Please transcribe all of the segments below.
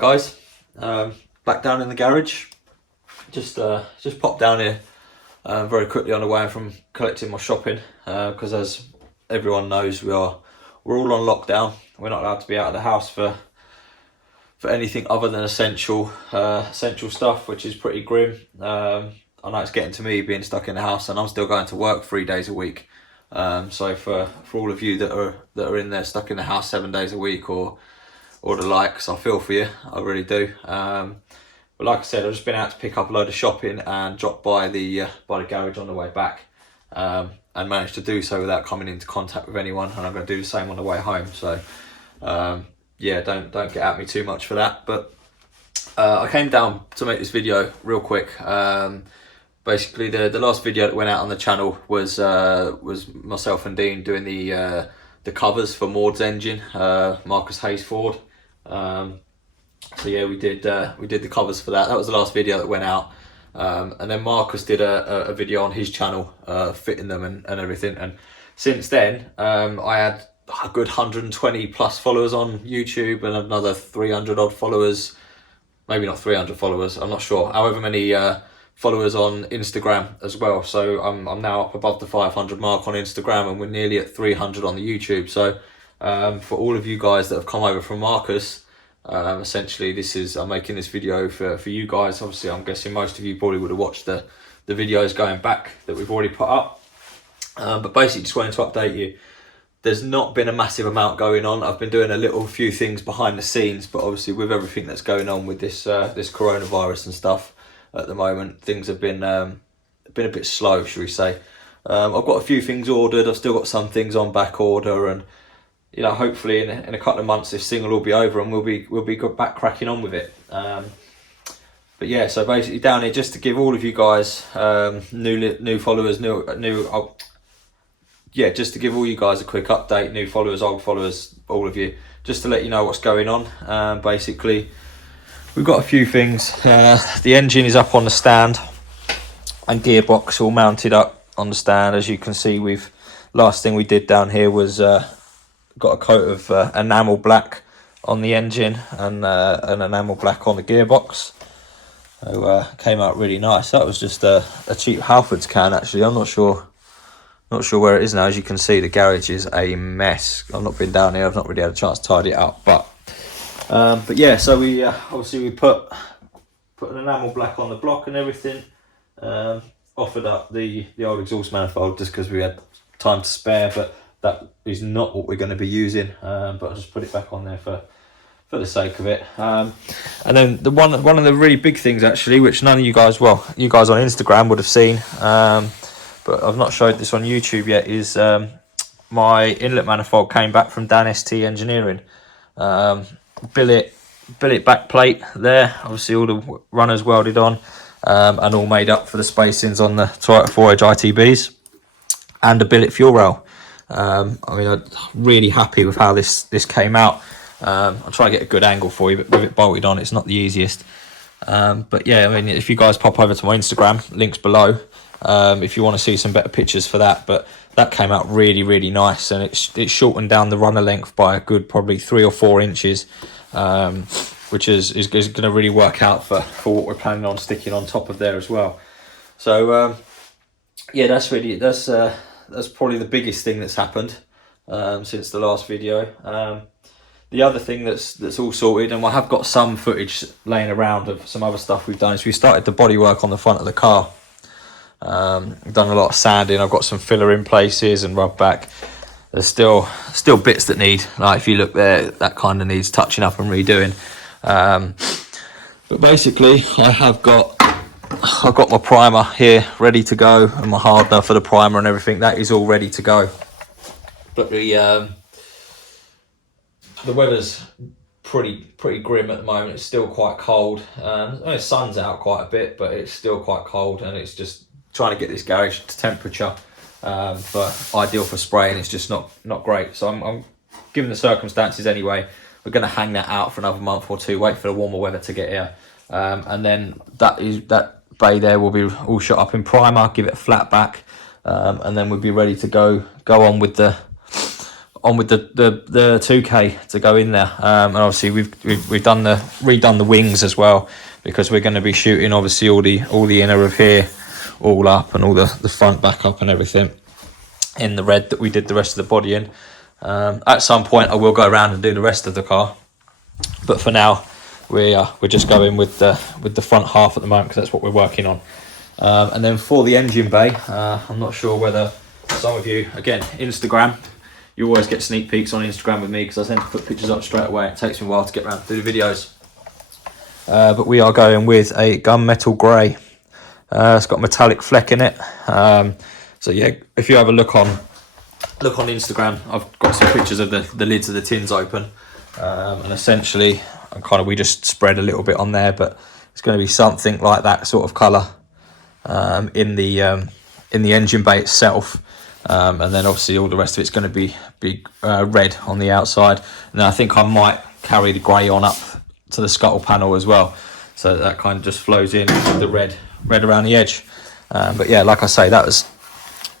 Right guys, back down in the garage. Just popped down here very quickly on the way from collecting my shopping because as everyone knows we're all on lockdown. We're not allowed to be out of the house for anything other than essential stuff, which is pretty grim. I know it's getting to me being stuck in the house, and I'm still going to work 3 days a week. So for all of you that are in there stuck in the house 7 days a week or the likes, I feel for you, I really do. But like I said, I've just been out to pick up a load of shopping and dropped by the garage on the way back, and managed to do so without coming into contact with anyone. And I'm going to do the same on the way home. So yeah, don't get at me too much for that. But I came down to make this video real quick. Basically, the last video that went out on the channel was myself and Dean doing the covers for Maud's engine, Marcus Hayes Ford. So yeah, we did the covers for that. That was the last video that went out. And then Marcus did a video on his channel fitting them and everything. And since then, I had a good 120 plus followers on YouTube and another 300 odd followers. Maybe not 300 followers, I'm not sure. However many followers on Instagram as well. So I'm now up above the 500 mark on Instagram, and we're nearly at 300 on the YouTube. So for all of you guys that have come over from Marcus, essentially I'm making this video for you guys. Obviously I'm guessing most of you probably would have watched the videos going back that we've already put up, but basically just wanted to update you. There's not been a massive amount going on. I've been doing a few things behind the scenes, but obviously with everything that's going on with this coronavirus and stuff at the moment, things have been a bit slow, shall we say. I've got a few things ordered. I've still got some things on back order, and you know, hopefully in a couple of months this thing will all be over and we'll be back cracking on with it. But yeah, so basically down here just to give all of you guys new followers, just to give all you guys a quick update, new followers, old followers, all of you, just to let you know what's going on. Basically, we've got a few things. The engine is up on the stand and gearbox all mounted up on the stand. As you can see, last thing we did down here was got a coat of enamel black on the engine and an enamel black on the gearbox. So came out really nice. That was just a cheap Halfords can, actually. I'm not sure where it is now. As you can see, the garage is a mess. I've not been down here. I've not really had a chance to tidy it up. But yeah, so we obviously we put an enamel black on the block and everything. Offered up the old exhaust manifold just because we had time to spare, but that is not what we're going to be using. But I'll just put it back on there for the sake of it. And then one of the really big things, actually, which none of you guys, you guys on Instagram would have seen, but I've not showed this on YouTube yet, is my inlet manifold came back from Dan ST Engineering. Billet back plate there, obviously all the runners welded on, and all made up for the spacings on the Toyota 4Edge ITBs, and a billet fuel rail. I mean, I'm really happy with how this came out. I'll try to get a good angle for you, but with it bolted on, it's not the easiest. But yeah, I mean, if you guys pop over to my Instagram, links below, if you want to see some better pictures for that. But that came out really, really nice, and it shortened down the runner length by a good probably 3 or 4 inches, which is going to really work out for what we're planning on sticking on top of there as well. So yeah, that's probably the biggest thing that's happened since the last video. The other thing that's all sorted, and I have got some footage laying around of some other stuff we've done, is we started the bodywork on the front of the car. We've done a lot of sanding. I've got some filler in places and rub back. There's still bits that need, like if you look there, that kind of needs touching up and redoing. But basically, I've got my primer here ready to go, and my hardener for the primer and everything. That is all ready to go. But the weather's pretty grim at the moment. It's still quite cold. The sun's out quite a bit, but it's still quite cold, and it's just trying to get this garage to temperature. But ideal for spraying, it's just not great. So I'm given the circumstances anyway, we're going to hang that out for another month or two, wait for the warmer weather to get here, and then that bay there will be all shot up in primer, give it a flat back, and then we'll be ready to go on with the on with the 2K to go in there, and obviously we've redone the wings as well, because we're going to be shooting obviously all the inner of here all up, and all the front back up and everything in the red that we did the rest of the body in. At some point I will go around and do the rest of the car, but for now we're just going with the front half at the moment, because that's what we're working on. And then for the engine bay, I'm not sure whether some of you, again, Instagram, you always get sneak peeks on Instagram with me, because I tend to put pictures up straight away. It takes me a while to get around to do the videos. But we are going with a gunmetal grey. It's got a metallic fleck in it. So yeah, if you have a look on Instagram, I've got some pictures of the lids of the tins open. And essentially, we just spread a little bit on there, but it's going to be something like that sort of colour in the engine bay itself. And then obviously all the rest of it's going to be red on the outside. And then I think I might carry the grey on up to the scuttle panel as well, so that kind of just flows in with the red around the edge. But yeah, like I say, that was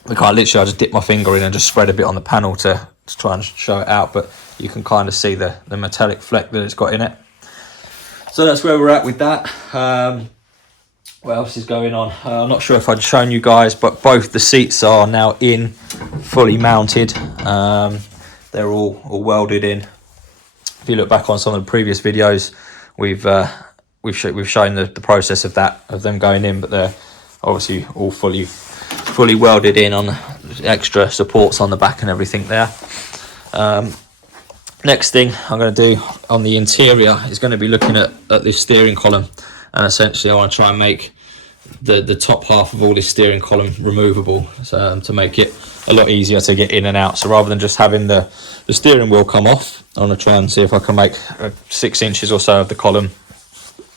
the car. Literally, I just dipped my finger in and just spread a bit on the panel to try and show it out. But you can kind of see the metallic fleck that it's got in it. So that's where we're at with that. What else is going on? I'm not sure if I'd shown you guys, but both the seats are now in, fully mounted. They're all welded in. If you look back on some of the previous videos, we've shown the process of them going in, but they're obviously all fully welded in, on extra supports on the back and everything there. Next thing I'm going to do on the interior is going to be looking at this steering column, and essentially I want to try and make the top half of all this steering column removable, to make it a lot easier to get in and out. So rather than just having the steering wheel come off, I want to try and see if I can make 6 inches or so of the column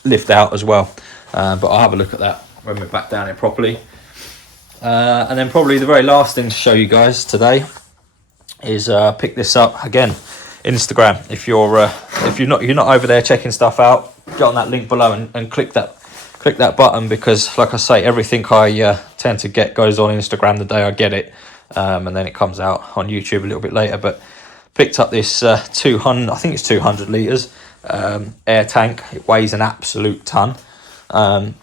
lift out as well. But I'll have a look at that when we're back down it properly. And then probably the very last thing to show you guys today is pick this up again, Instagram. If you're not over there checking stuff out, go on that link below and click that button, because like I say, everything I tend to get goes on Instagram the day I get it, and then it comes out on YouTube a little bit later. But picked up this 200, I think it's 200 litres air tank. It weighs an absolute ton, but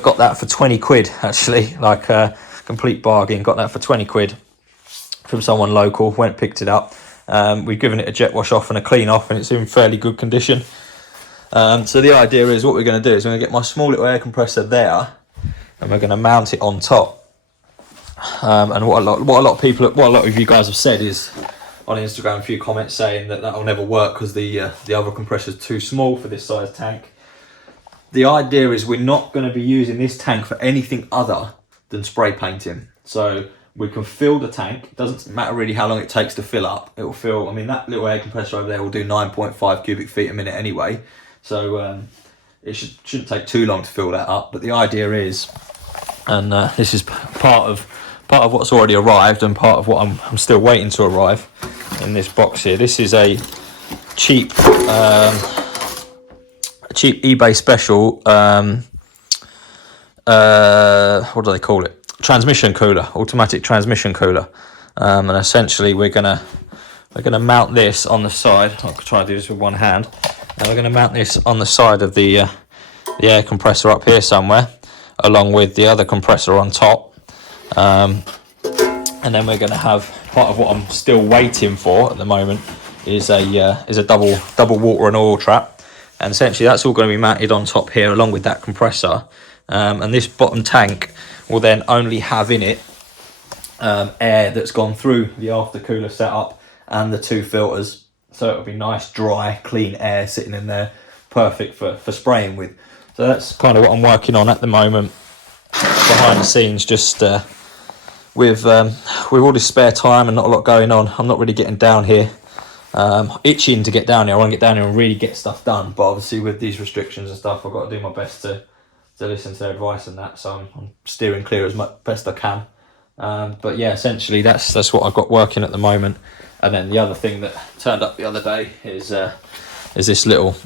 got that for 20 quid actually, like a complete bargain. Got that for 20 quid from someone local. Went, picked it up. We've given it a jet wash off and a clean off, and it's in fairly good condition. So the idea is, what we're going to do is we're going to get my small little air compressor there, and we're going to mount it on top. And what a lot of you guys have said is on Instagram, a few comments saying that will never work because the other compressor is too small for this size tank. The idea is we're not going to be using this tank for anything other than spray painting. So we can fill the tank. It doesn't matter really how long it takes to fill up. It will fill, I mean, that little air compressor over there will do 9.5 cubic feet a minute anyway. So it shouldn't take too long to fill that up. But the idea is, and this is part of what's already arrived and part of what I'm still waiting to arrive in this box here. This is a cheap eBay special, what do they call it? Transmission cooler, automatic transmission cooler. And essentially we're gonna mount this on the side. I'll try to do this with one hand. And we're gonna mount this on the side of the air compressor up here somewhere, along with the other compressor on top. And then we're going to have part of what I'm still waiting for at the moment is a double water and oil trap, and essentially that's all going to be mounted on top here along with that compressor. And this bottom tank will then only have in it air that's gone through the after cooler setup and the 2 filters, so it'll be nice dry clean air sitting in there, perfect for spraying with. So that's kind of what I'm working on at the moment behind the scenes, just with all this spare time and not a lot going on. I'm not really getting down here, itching to get down here. I want to get down here and really get stuff done, but obviously with these restrictions and stuff, I've got to do my best to listen to their advice and that, so I'm steering clear as much best I can. But yeah, essentially that's what I've got working at the moment. And then the other thing that turned up the other day is this little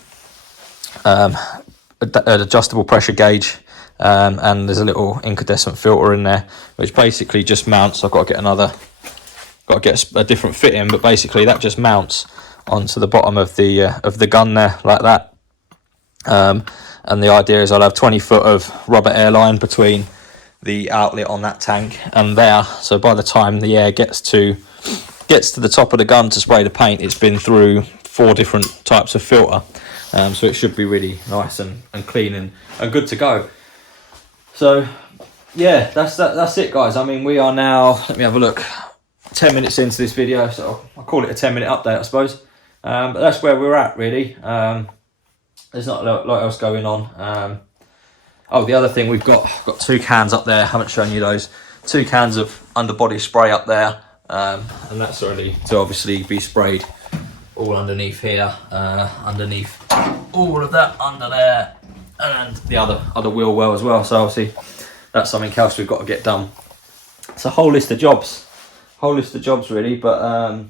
adjustable pressure gauge, and there's a little incandescent filter in there, which basically just mounts. I've got to get another got to get a different fit in, but basically that just mounts onto the bottom of the gun there like that. And the idea is I'll have 20 foot of rubber airline between the outlet on that tank and there, so by the time the air gets to the top of the gun to spray the paint, it's been through 4 different types of filter, so it should be really nice and clean and good to go. So yeah, that's it, guys. I mean, we are now, let me have a look, 10 minutes into this video, so I'll call it a 10-minute update, I suppose. But that's where we're at, really. There's not a lot else going on. Oh, the other thing, we've got 2 cans up there, haven't shown you those. 2 cans of underbody spray up there, and that's ready to obviously be sprayed all underneath here, underneath all of that under there, and the other wheel well as well. So obviously that's something else we've got to get done. It's a whole list of jobs really, but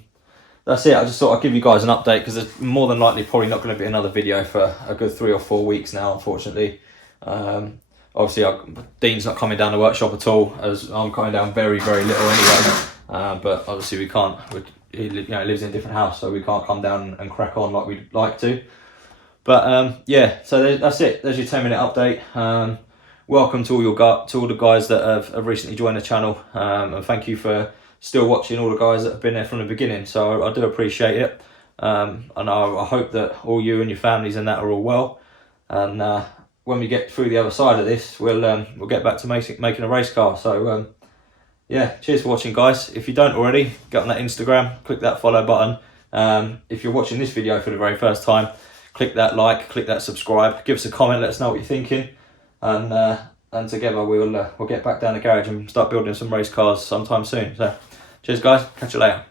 that's it. I just thought I'd give you guys an update, because there's more than likely probably not going to be another video for a good 3 or 4 weeks now, unfortunately. Obviously Dean's not coming down the workshop at all, as I'm coming down very little anyway, but obviously we can't, he lives in a different house, so we can't come down and crack on like we'd like to. But yeah, so that's it. There's your 10-minute update. Welcome to all the guys that have recently joined the channel, and thank you for still watching, all the guys that have been there from the beginning, so I do appreciate it. And I hope that all you and your families and that are all well, and when we get through the other side of this, we'll get back to making a race car. So yeah, cheers for watching, guys. If you don't already, get on that Instagram, click that follow button. If you're watching this video for the very first time, click that like, click that subscribe, give us a comment, let us know what you're thinking, and together we'll get back down the garage and start building some race cars sometime soon. So cheers, guys, catch you later.